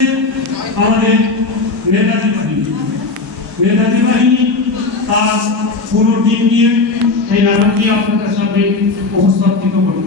আমাদের নেতাজি বাহিনী তার পুরো টিম নিয়ে এই নাটকটি আপনাদের সামনে উপস্থাপিত করব।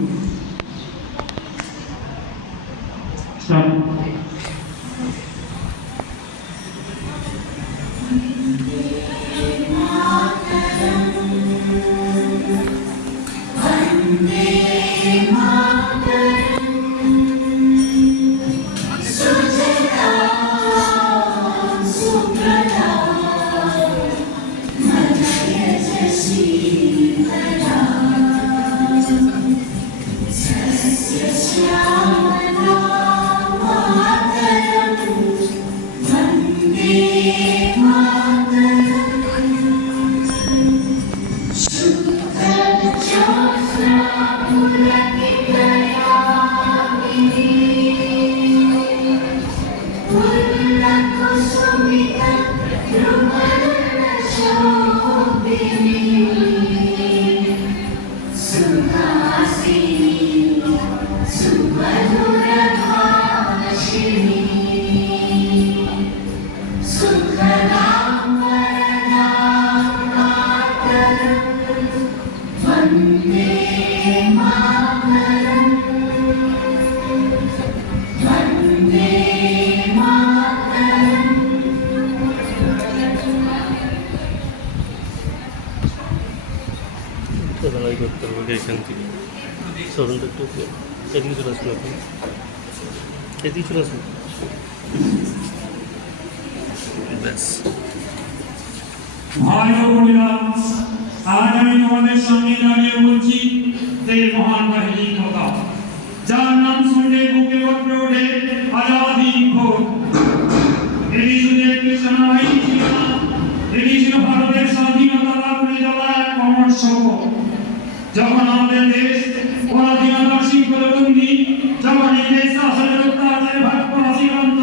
লড়াই করতে হবে এখান থেকে সরণটা একটু এদিকে চলে আসুন, আপনি এদিকে চলে আসুন। ব্যাস ভাই ও বোনেরা, আজ আমি তোমাদের সামনে দাঁড়িয়ে বলছি সেই মহান বাহিনীর কথা, যার নাম শুনলে বুকে ভরে ওঠে আজাদি ঘোষ। এটি শুধু একটি সেনাবাহিনী ছিল না, এটি ছিল ভারতের স্বাধীনতা লাভ করে যাওয়া এক অমর সফর। যখন আমাদের দেশ পরাধীনতার শিকলবন্দি, যখন এই দেশ শাসনের অত্যাচারে ভাগ করা সিদ্ধান্ত,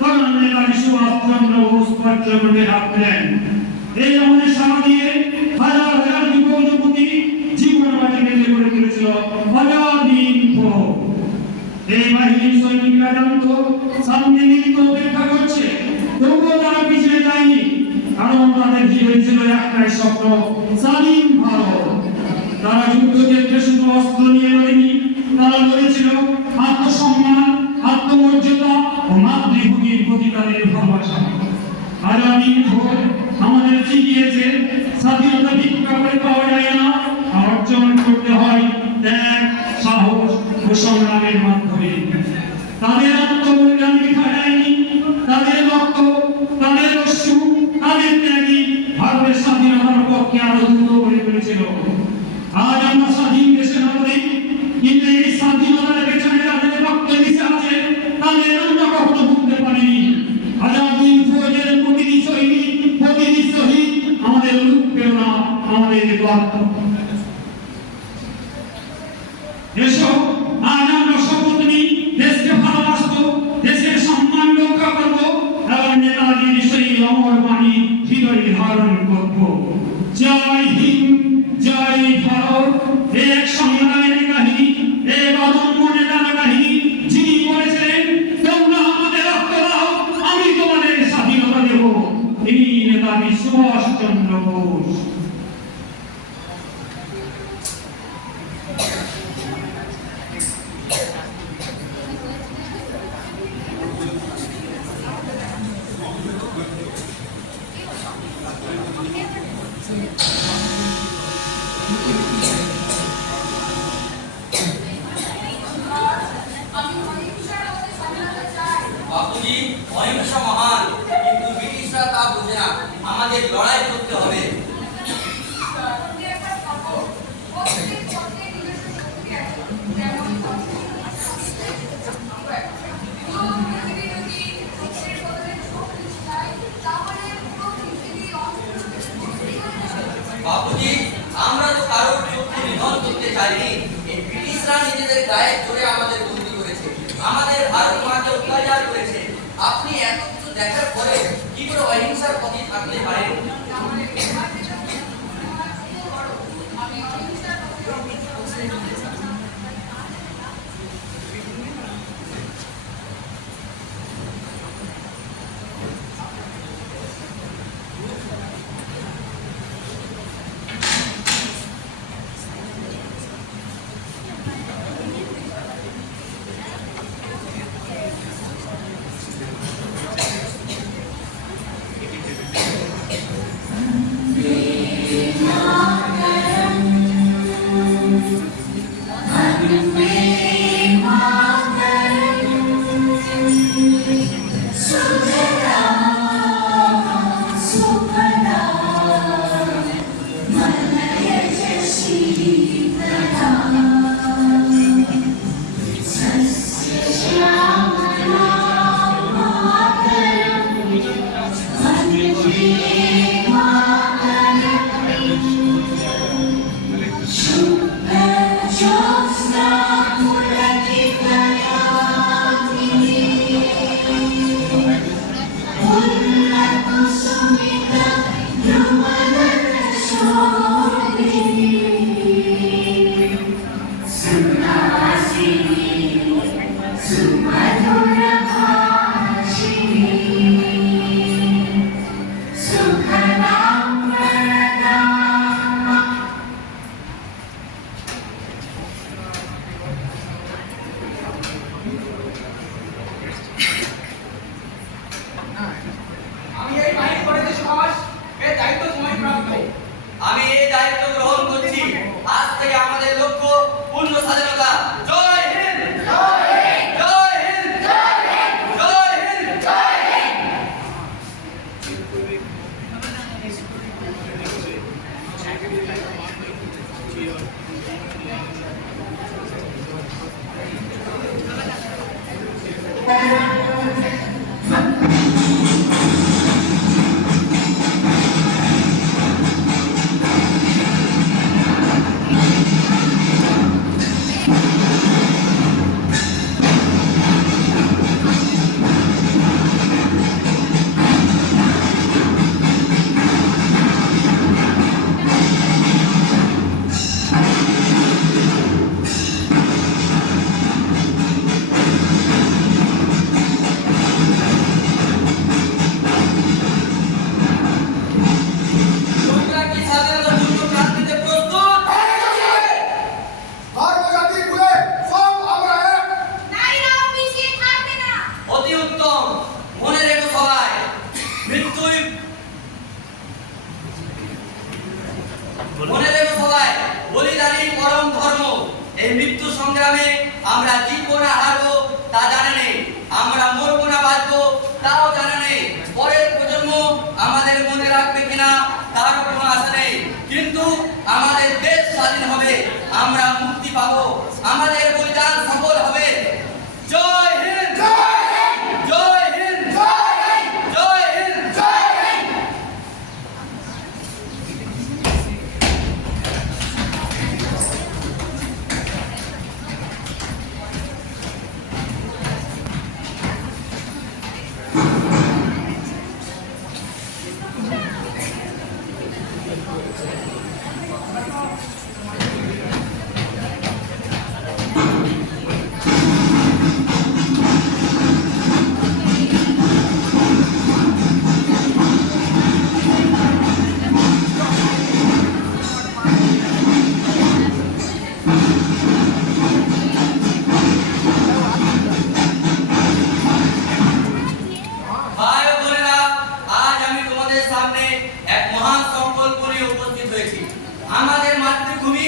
তখন নেতাজি সুভাষচন্দ্র বোস পত্রকে রাখলেন। এই আমাদের সারা দিয়ে হাজার হাজার যুবক-যুবতী জীবন বাজি রেখে গড়ে তুলেছিল আজাদির পর। এই বাহিনীর সৈনিকরা জানতো সামনে নিহিত অপেক্ষা করছে, তবুও তারা পিছিয়ে যায়নি, কারণ তাদের জীবনে ছিল একটাই স্বপ্ন, স্বাধীন ভারত। তারা যুদ্ধক্ষেত্রে শুধু অস্ত্র নিয়ে লড়েনি, তারা লড়েছিল আত্মসম্মান, আত্মমর্যাদা ও মাতৃভূমির প্রতি তাদের ভালোবাসা। আজাদির ভোর আমাদের শিখিয়েছে স্বাধীনতা ভিক্ষা করে পাওয়া যায় না, অর্জন করতে হয় ত্যাগ, সাহস ও সংগ্রামের মাধ্যমে। তাদের আত্মবলিদান বৃথা যায়নি, তাদের রক্ত, তাদের অশ্রু, তাদের ত্যাগই ভারতের স্বাধীনতার পক্ষে আরো দ্রুত করে তুলেছিল। আজ আমরা স্বাধীন দেশের নাগরিক, কিন্তু এই স্বাধীনতার পেছনে যাদের রক্ত মিশে আছে তাদের আমরা কখনো ভুলতে পারিনি। আজাদির ফৌজের প্রতিটি সৈনিক, প্রতিটি শহীদ আমাদের অনুপ্রেরণা, আমাদের গর্ব। এসো আজ আমরা শপথ নিই, দেশকে ভালোবাসবো, দেশের সম্মান রক্ষা করবো এবং নেতাজির সেই অমর বাণী হৃদয়ে ধারণ করবো। জয় হিন্দ, জয় ভারত। এক সংগ্রামের কাহিনী, এক অদম্য নেতার কাহিনী, যিনি বলেছিলেন তোমরা আমাদের রক্ত দাও, আমি তোমাদের স্বাধীনতা দেব। তিনি নেতাজি সুভাষচন্দ্র বোস। বাপুজি অহিংসা মহান, কিন্তু ব্রিটিশরা তা বোঝে না। আমাদের লড়াই করতে হবে। বাপুজি, আমরা তো কারোর চক্ষু নিধন করতে চাইনি। এই ব্রিটিশরা নিজেদের গায়ের জোরে আমাদের বন্দী করেছে, আমাদের ভারত মাকে অত্যাচার করেছে। আপনি এত কিছু দেখার পরে কি করে অহিংসার পথে থাকতে পারেন? আমরা জিতবো না হারবো তা জানে নেই, আমরা মরবো না বাঁচবো তাও জানে নেই, পরের প্রজন্ম আমাদের মনে রাখবে কিনা তার কোনো আশা নেই। কিন্তু আমাদের দেশ স্বাধীন হবে, আমরা মুক্তি পাবো, আমাদের বলিদান সফল হবে। জয় হিন্দ, জয় হিন্দ, জয় হিন্দ। ভাই ও বোনেরা, আজ আমি তোমাদের সামনে এক মহান সংকল্প নিয়ে উপস্থিত হয়েছি। আমাদের মাতৃভূমি